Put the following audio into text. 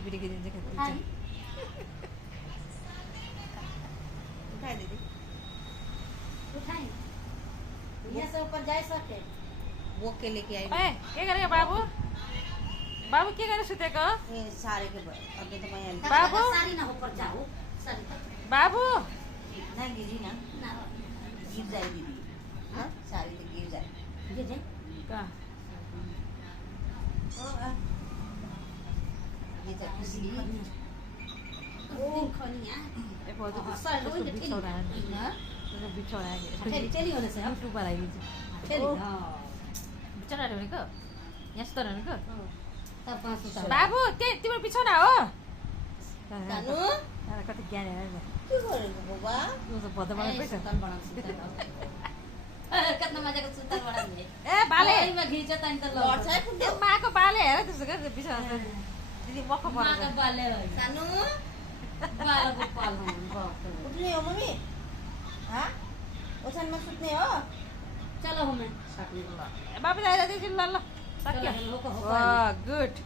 छुपी के दिन खाते हाँ। उठाए दीदी उठाई यहाँ से ऊपर जा सके वो के लेके आई ए के गरेको बाबु बाबु के गरेर सुतेको ये सारे के अभी तो मैं बाबु। सारी ना ऊपर जाओ सारी बाबु ना गिरी ना ना गिर जाए दीदी हाँ सारी तो गिर जाए ये जे कहाँ ये तो इसलिए ओ खनिया ए बहुत सर लो ये बिछौना हां बिछौना चली होने से युट्युब बनाइदिन्छ चली हां बिछौना भनेको यहाँ सुताउनु भनेको तब पाँच उतार बाबु त्यही तिम्रो बिछौना हो सानू कति ज्ञान हेर न के गरेको बाबा भद्द बनाइ पैसा सुतल बड़ा सुतल कितना मजा का सुतल बड़ा है ए बाले में घिचा तन त लो लड्छ है कुन ए माको बाले हेर त्यसो गरे बिछौना दिदी मख मां का पर्छ बाले सानू बाल को पाल हम बाप रे। उठने हो मम्मी हाँ ओछान में सुत्ने हो चलो हमें साथ में बाबु दाइ दिदी ल ल सक्यो चलो, हो गुड